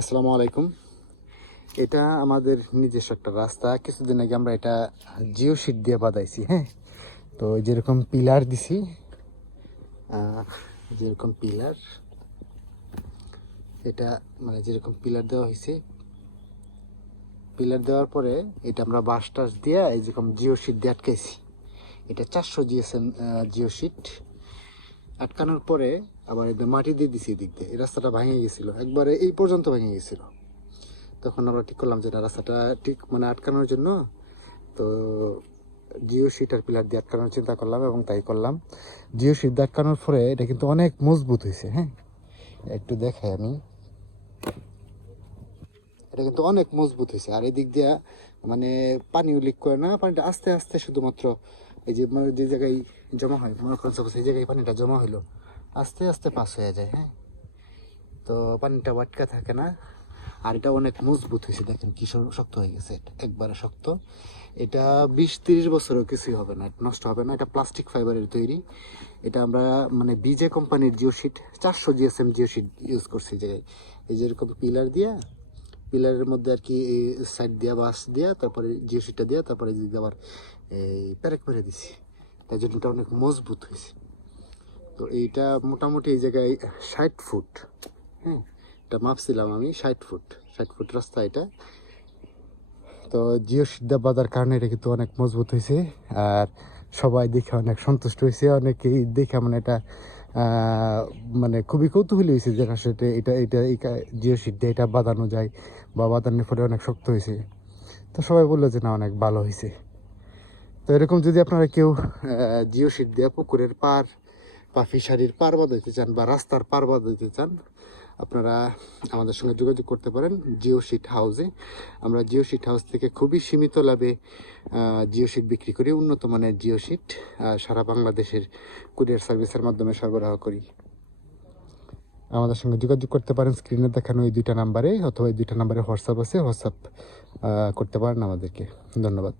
আসসালামু আলাইকুম। এটা আমাদের নিজস্ব একটা রাস্তা। কিছুদিন আগে আমরা এটা জিও শিট দিয়ে বাঁধাইছি। হ্যাঁ, তো যেরকম পিলার দিছি, যেরকম পিলার, এটা মানে যেরকম পিলার দেওয়া হয়েছে, পিলার দেওয়ার পরে এটা আমরা বাঁশ টাস দিয়ে এই যেরকম জিও শিট দিয়ে আটকাইছি। এটা 400 জিএসএম জিও শিট আটকানোর পরে আবার এটা মাটি দিয়ে দিছি। এদিক দিয়ে এই রাস্তাটা ভেঙে গেছিলো, একবারে এই পর্যন্ত ভেঙে গেছিলো। তখন আমরা ঠিক করলাম যে না, রাস্তাটা ঠিক মানে আটকানোর জন্য তো জিও শিট আর পিলার দিয়ে আটকানোর চিন্তা করলাম এবং তাই করলাম। জিও শিট দিয়ে আটকানোর পরে এটা কিন্তু অনেক মজবুত হয়েছে। হ্যাঁ, একটু দেখাই আমি, এটা কিন্তু অনেক মজবুত হয়েছে। আর এদিক দিয়ে মানে পানিও লিক করে না, পানিটা আস্তে আস্তে শুধুমাত্র এই যে মানে যে জায়গায় জমা হয়, মনে করেন সাপোজ এই জায়গায় পানিটা জমা হইলো, আস্তে আস্তে পাস হয়ে যায়। হ্যাঁ, তো পানিটা আটকা থাকে না। আর এটা অনেক মজবুত হয়েছে, দেখেন কি শক্ত হয়ে গেছে, একবারে শক্ত। এটা 20-30 বছরও কিছুই হবে না, নষ্ট হবে না। এটা প্লাস্টিক ফাইবারের তৈরি। এটা আমরা মানে বিজে কোম্পানির geo sheet 400 GSM geo sheet use করছি জায়গায়। এই যেরকম পিলার দিয়া, পিলারের মধ্যে আর কি সাইড দিয়া বাঁশ দিয়া, তারপরে জিও শিটটা দিয়া, তারপরে যদি আবার এই প্যারেক মেরে দিছি, তাই জন্য এটা অনেক মজবুত হয়েছে। তো এইটা মোটামুটি এই জায়গায় 60 ফুট। হ্যাঁ, এটা মাপছিলাম আমি, 60 ফুট, 60 ফুট রাস্তা এটা। তো জিও সিদ্ধা বাঁধার কারণে এটা কিন্তু অনেক মজবুত হয়েছে। আর সবাই দেখে অনেক সন্তুষ্ট হয়েছে, অনেকেই দেখে মানে এটা মানে খুবই কৌতূহলী হয়েছে যে আসলে এটা এটা এটা জিও সিট দিয়ে এটা বাঁধানো যায় বা বাঁধানোর ফলে অনেক শক্ত হয়েছে। তো সবাই বললো যে না, অনেক ভালো হয়েছে। তো এরকম যদি আপনারা কেউ জিও শিট দিয়ে পুকুরের পার বা ফিশারির পার বাঁধাইতে চান বা রাস্তার পার বাঁধাইতে চান, আপনারা আমাদের সঙ্গে যোগাযোগ করতে পারেন জিও শিট হাউসে। আমরা জিও শিট হাউস থেকে খুবই সীমিত লাভে জিও শিট বিক্রি করি, উন্নত মানের জিও শিট সারা বাংলাদেশের কুরিয়ার সার্ভিসের মাধ্যমে সরবরাহ করি। আমাদের সঙ্গে যোগাযোগ করতে পারেন স্ক্রিনে দেখানো এই 2টা নাম্বারে, অথবা এই 2টা নাম্বারে হোয়াটসঅ্যাপ আছে, হোয়াটসঅ্যাপ করতে পারেন আমাদেরকে। ধন্যবাদ।